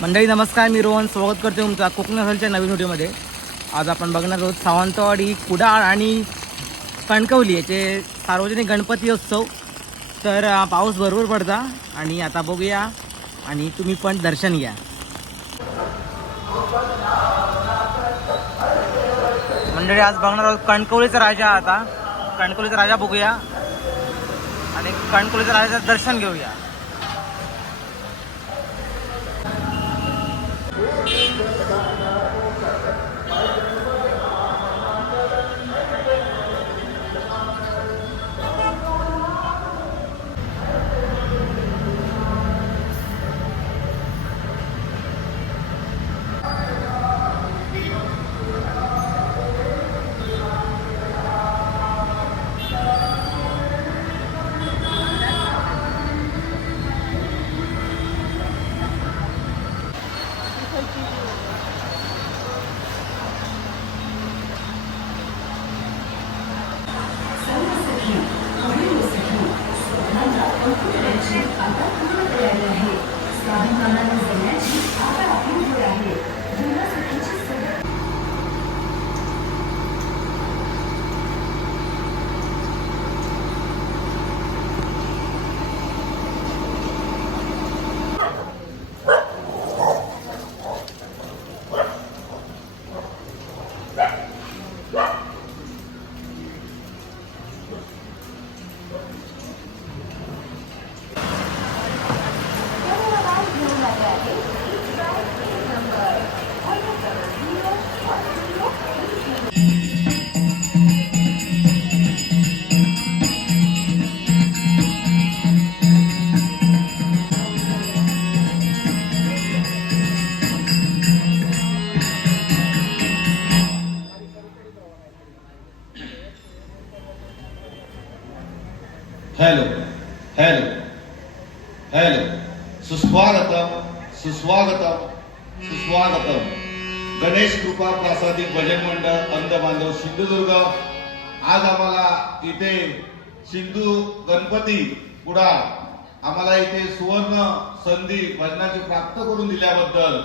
मंडळी नमस्कार. मी रोहन. स्वागत करतो तुमचा कोकण हॉलच्या नवीन व्हिडिओमध्ये. आज आपण बघणार आहोत सावंतवाडी कुडाळ आणि कणकवली याचे सार्वजनिक गणपती उत्सव. तर पाऊस भरपूर पडता आणि आता बघूया आणि तुम्ही पण दर्शन घ्या. मंडळी आज बघणार आहोत कणकवलीचा राजा आता. कणकवलीचा राजा बघूया आणि कणकवलीच्या राजाचं दर्शन घेऊया. कौतुक करण्याची आता पूर्ण आहे. आता हॅलो हॅलो हॅलो सुस्वागतम सुस्वागतम सुस्वागतम गणेश कृपा प्रासादिक भजन मंडळ अंध बांधव सिंधुदुर्ग. आज आम्हाला इथे सिंधू गणपती पुढा आम्हाला इथे सुवर्ण संधी भजनाची प्राप्त करून दिल्याबद्दल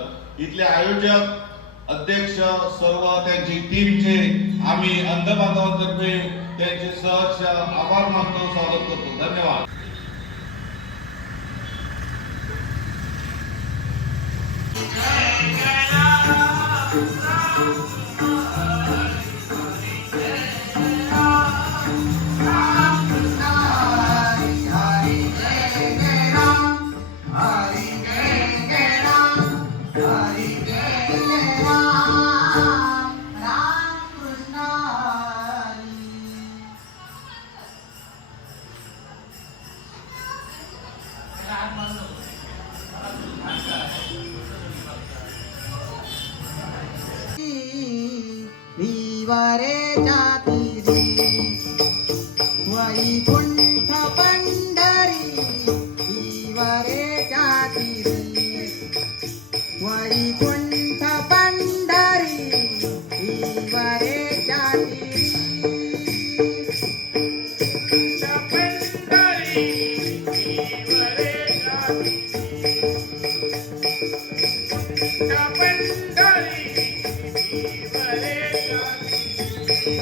इथले आयोजक अध्यक्ष सर्व त्यांची टीमचे आम्ही अंध बांधवांतर्फे त्यांचे सहर्ष आभार मानतो स्वागत करतो धन्यवाद विवारे जातीरी वैकुंठ पंढरी विवारे जातीरी वैकुंठ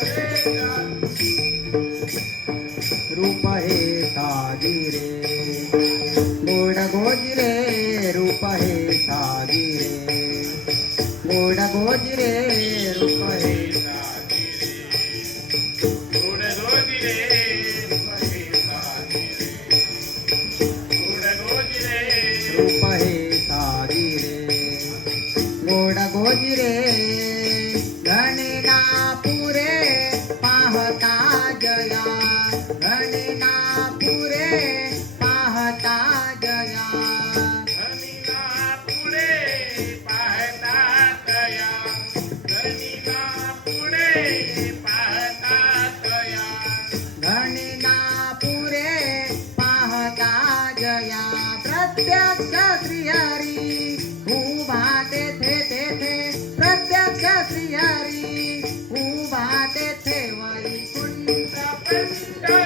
Yeah. प्रत्यक्ष श्रीहरी उभा तेथे तेथे प्रत्यक्ष श्रीहरी उभा तेथे वैकुंठ तुका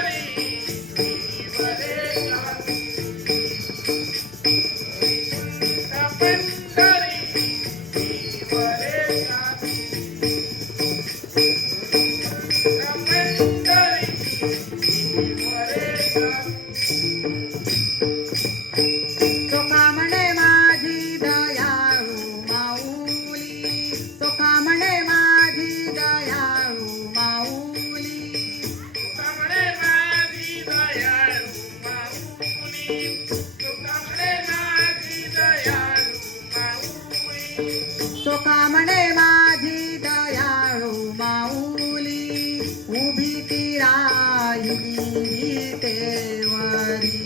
की किराई देवारी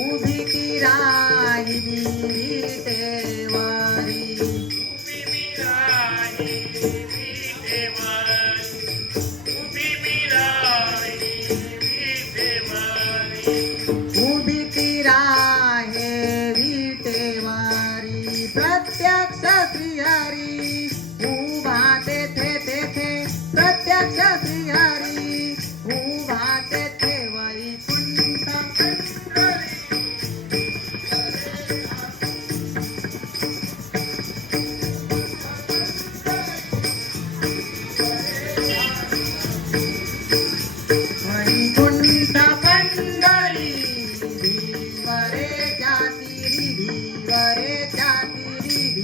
उभी किराई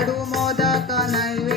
నాడు మోద కనయ